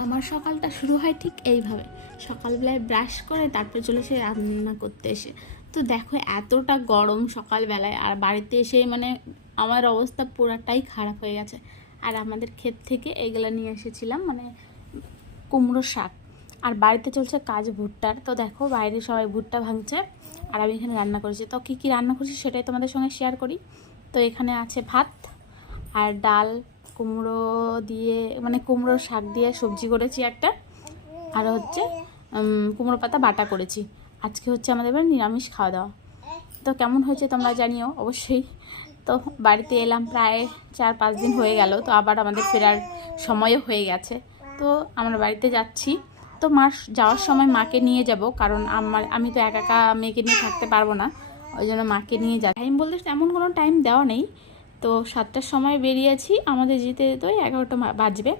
আমার সকালটা শুরু হয় ঠিক এইভাবে, সকালবেলায় ব্রাশ করে তারপরে চলে এসে রান্না করতে এসে। তো দেখো এতটা গরম সকালবেলায়, আর বাড়িতে এসে মানে আমার অবস্থা পুরাটাই খারাপ হয়ে গেছে। আর আমাদের ক্ষেত থেকে এইগুলো নিয়ে এসেছিলাম, মানে কুমড়ো শাক। আর বাড়িতে চলছে কাজ ভুট্টার। তো দেখো বাইরে সবাই ভুট্টা ভাঙছে আর আমি এখানে রান্না করেছি। তো কী কী রান্না করছি সেটাই তোমাদের সঙ্গে শেয়ার করি। তো এখানে আছে ভাত আর ডাল, কুমড়ো দিয়ে মানে কুমড়ো শাক দিয়ে সবজি করেছি একটা, আর হচ্ছে কুমড়ো পাতা বাটা করেছি। আজকে হচ্ছে আমাদের এবার নিরামিষ খাওয়া দাওয়া। তো কেমন হয়েছে তোমরা জানিও অবশ্যই। তো বাড়িতে এলাম প্রায় 4-5 দিন হয়ে গেল, তো আবার আমাদের ফেরার সময়ও হয়ে গেছে। তো আমরা বাড়িতে যাচ্ছি। তো যাওয়ার সময় মাকে নিয়ে যাব, কারণ আমি তো একা একা মেয়েকে নিয়ে থাকতে পারবো না, ওই জন্য মাকে নিয়ে যাই। টাইম বলতে এমন কোনো টাইম দেওয়া নেই। তো 7টার সময় বেরিয়েছি, আমাদের যেতে যেতে 11টা বাজবে।